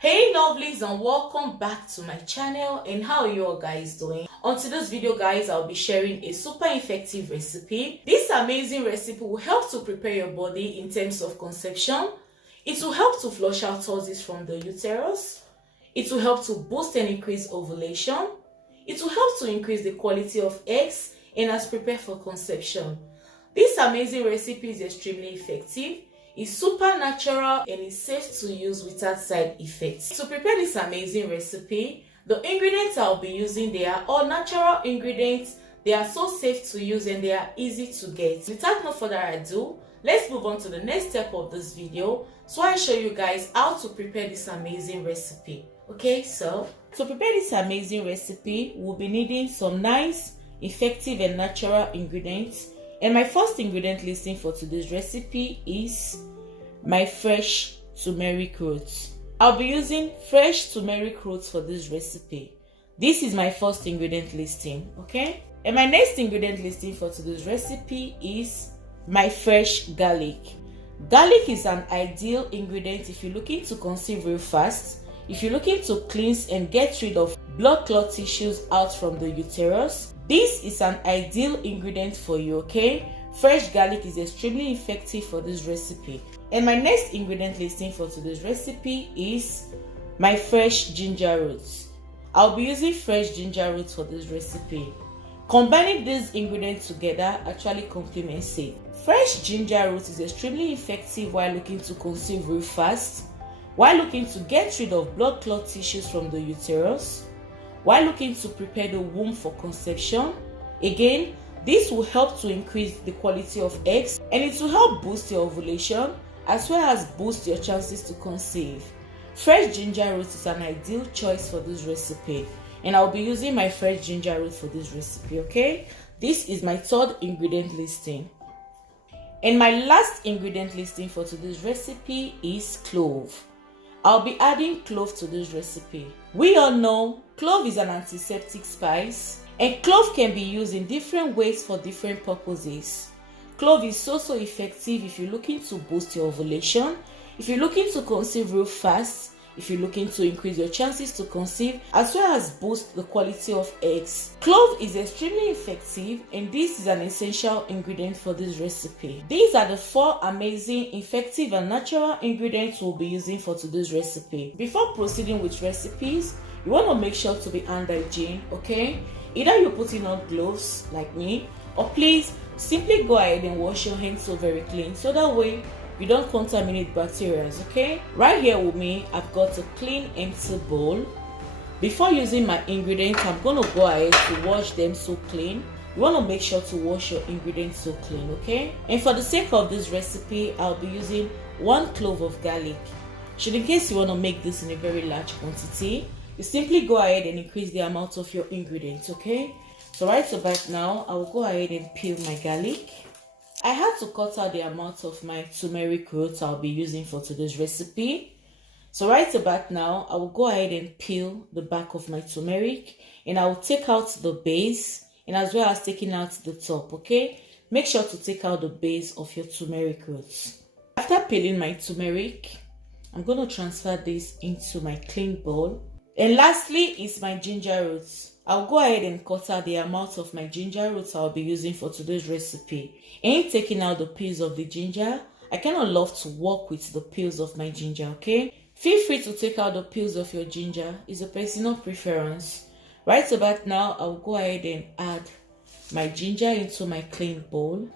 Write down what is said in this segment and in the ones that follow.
Hey lovelies, and welcome back to my channel. And how are you all guys doing? On today's video guys, I'll be sharing a super effective recipe. This amazing recipe will help to prepare your body in terms of conception. It will help to flush out toxins from the uterus. It will help to boost and increase ovulation. It will help to increase the quality of eggs and as prepare for conception. This amazing recipe is extremely effective. It's super natural and is safe to use without side effects. To prepare this amazing recipe, the ingredients I'll be using, they are all natural ingredients. They are so safe to use and they are easy to get. Without no further ado, let's move on to the next step of this video so I show you guys how to prepare this amazing recipe. Okay, so to prepare this amazing recipe, we'll be needing some nice, effective and natural ingredients. And my first ingredient listing for today's recipe is my fresh turmeric roots. I'll be using fresh turmeric roots for this recipe. This is my first ingredient listing, okay? And my next ingredient listing for today's recipe is my fresh garlic. Garlic is an ideal ingredient if you're looking to conceive real fast, if you're looking to cleanse and get rid of blood clot tissues out from the uterus. This is an ideal ingredient for you, okay? Fresh garlic is extremely effective for this recipe. And my next ingredient listing for today's recipe is my fresh ginger roots. I'll be using fresh ginger roots for this recipe. Combining these ingredients together actually complements it. Fresh ginger roots is extremely effective while looking to conceive real fast, while looking to get rid of blood clot tissues from the uterus, while looking to prepare the womb for conception. Again, this will help to increase the quality of eggs and it will help boost your ovulation as well as boost your chances to conceive. Fresh ginger root is an ideal choice for this recipe and I'll be using my fresh ginger root for this recipe, okay? This is my third ingredient listing. And my last ingredient listing for today's recipe is clove. I'll be adding clove to this recipe. We all know clove is an antiseptic spice and clove can be used in different ways for different purposes. Clove is so effective if you're looking to boost your ovulation, if you're looking to conceive real fast, if you're looking to increase your chances to conceive, as well as boost the quality of eggs. Clove is extremely effective and this is an essential ingredient for this recipe. These are the 4 amazing, effective and natural ingredients we'll be using for today's recipe. Before proceeding with recipes, you want to make sure to be hand hygiene, okay? Either you're putting on gloves like me, or please simply go ahead and wash your hands so very clean so that way you don't contaminate bacteria, okay? Right here with me, I've got a clean empty bowl. Before using my ingredients, I'm going to go ahead to wash them so clean. You want to make sure to wash your ingredients so clean, okay? And for the sake of this recipe, I'll be using 1 clove of garlic. Should in case you want to make this in a very large quantity, you simply go ahead and increase the amount of your ingredients, okay? So right about now, I will go ahead and peel my garlic. I had to cut out the amount of my turmeric roots I'll be using for today's recipe. So right about now, I will go ahead and peel the back of my turmeric and I will take out the base and as well as taking out the top, okay? Make sure to take out the base of your turmeric roots. After peeling my turmeric, I'm going to transfer this into my clean bowl. And lastly is my ginger roots. I'll go ahead and cut out the amount of my ginger roots I'll be using for today's recipe. And taking out the peels of the ginger, I kind of love to work with the peels of my ginger, okay? Feel free to take out the peels of your ginger. It's a personal preference. Right about now, I'll go ahead and add my ginger into my clean bowl.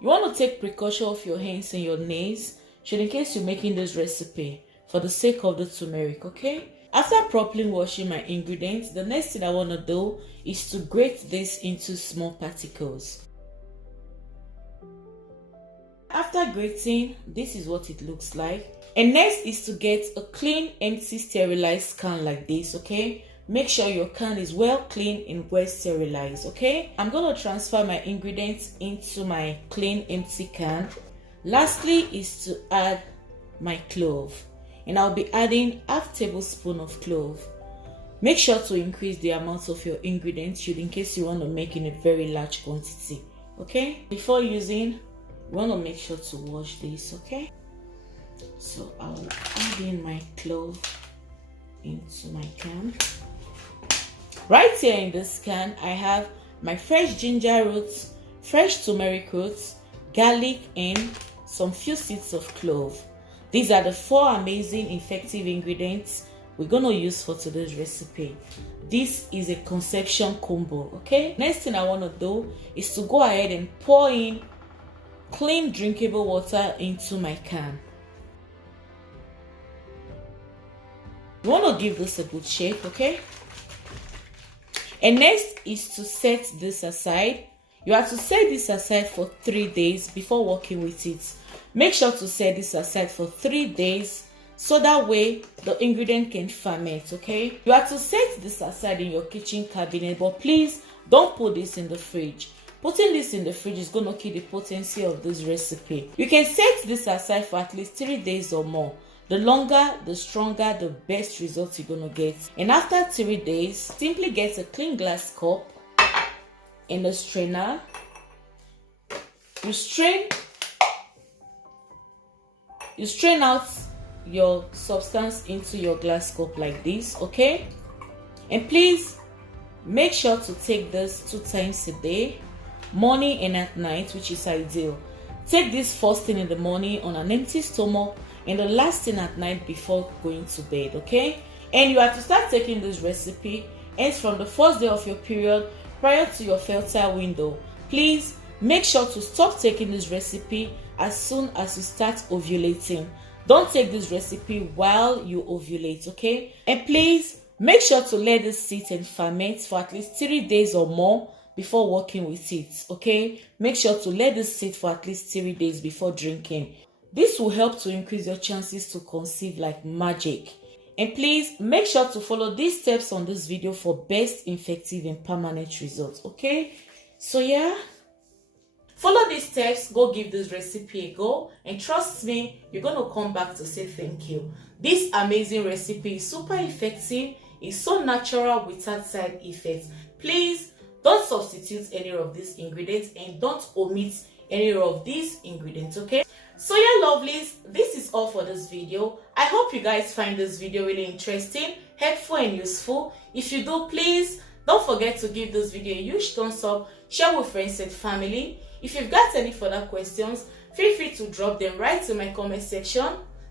You want to take precaution of your hands and your nails, should in case you're making this recipe, for the sake of the turmeric, okay? After properly washing my ingredients, the next thing I want to do is to grate this into small particles. After grating, this is what it looks like. And next is to get a clean, empty, sterilized can like this, okay? Make sure your can is well clean and well sterilized, okay? I'm going to transfer my ingredients into my clean, empty can. Lastly is to add my clove. And I'll be adding half tablespoon of clove. Make sure to increase the amount of your ingredients should in case you want to make in a very large quantity, okay? Before using, you want to make sure to wash this, okay? So I'll add in my clove into my can. Right here in this can, I have my fresh ginger roots, fresh turmeric roots, garlic, and some few seeds of clove. These are the 4 amazing effective ingredients we're going to use for today's recipe. This is a conception combo, okay? Next thing I want to do is to go ahead and pour in clean drinkable water into my can. You want to give this a good shake, okay? And next is to set this aside. You have to set this aside for 3 days before working with it. Make sure to set this aside for 3 days so that way the ingredient can ferment, okay? You have to set this aside in your kitchen cabinet, but please don't put this in the fridge. Putting this in the fridge is going to kill the potency of this recipe. You can set this aside for at least 3 days or more. The longer, the stronger, the best results you're going to get. And after 3 days, simply get a clean glass cup and a strainer. You strain out your substance into your glass cup like this, okay? And please make sure to take this 2 times a day, morning and at night, which is ideal. Take this first thing in the morning on an empty stomach and the last thing at night before going to bed, okay? And you have to start taking this recipe ends from the first day of your period prior to your fertile window. Please make sure to stop taking this recipe as soon as you start ovulating. Don't take this recipe while you ovulate, okay? And please make sure to let this sit and ferment for at least 3 days or more before working with it, okay? Make sure to let this sit for at least 3 days before drinking. This will help to increase your chances to conceive like magic. And please make sure to follow these steps on this video for best effective and permanent results, okay? So yeah, follow these steps, go give this recipe a go, and trust me, you're going to come back to say thank you. This amazing recipe is super effective, it's so natural without side effects. Please don't substitute any of these ingredients and don't omit any of these ingredients, okay? So yeah, lovelies, this is all for this video. I hope you guys find this video really interesting, helpful, and useful. If you do, please don't forget to give this video a huge thumbs up, share with friends and family. If you've got any further questions, feel free to drop them right in my comment section.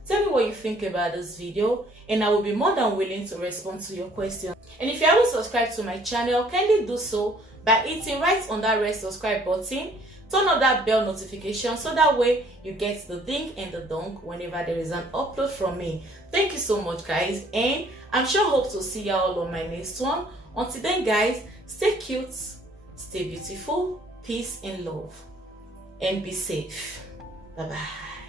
Tell me what you think about this video, and I will be more than willing to respond to your questions. And if you haven't subscribed to my channel, kindly do so by hitting right on that red subscribe button. Turn on that bell notification so that way you get the ding and the dong whenever there is an upload from me. Thank you so much, guys, and I'm sure hope to see you all on my next one. Until then, guys, stay cute, stay beautiful, peace and love, and be safe. Bye bye.